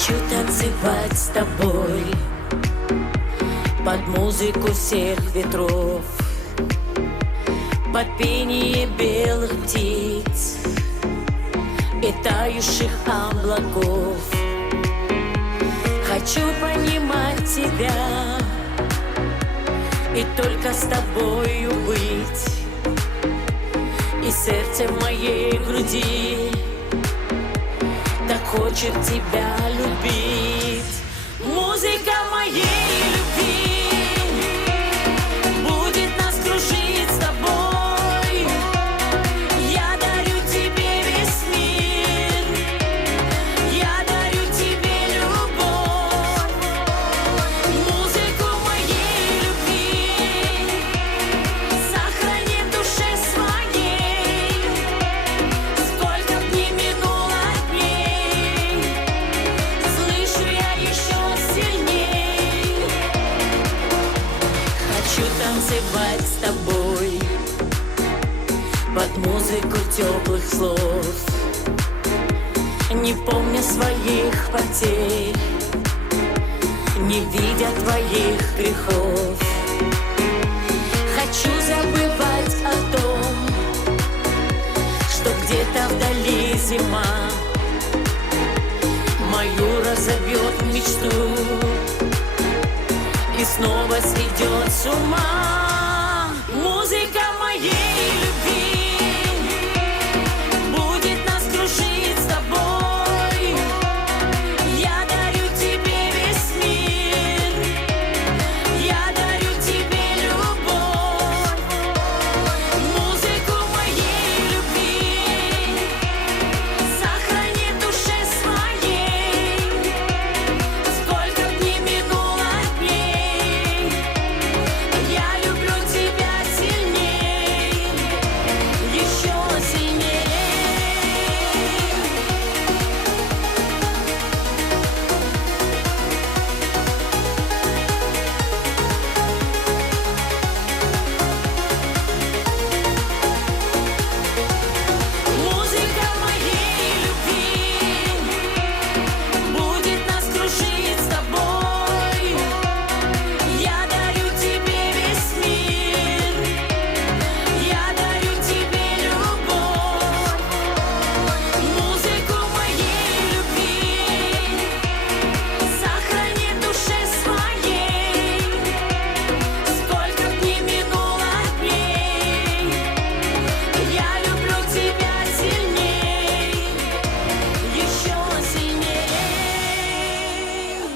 Хочу танцевать с тобой под музыку всех ветров, под пение белых птиц и тающих облаков. Хочу понимать тебя и только с тобою быть, и сердце в моей груди так хочет тебя любить. Музыка моей любви будет нас кружить с тобой. Я дарю тебе весь мир, я дарю тебе любовь. Музыку моей любви сохрани в душе своей, сколько б ни минуло дней, слышу я еще сильней. Хочу танцевать с тобой под музыку теплых слов, не помня своих потерь, не видя твоих грехов. Хочу забывать о том, что где-то вдали зима мою разобьет мечту и снова сведет с ума.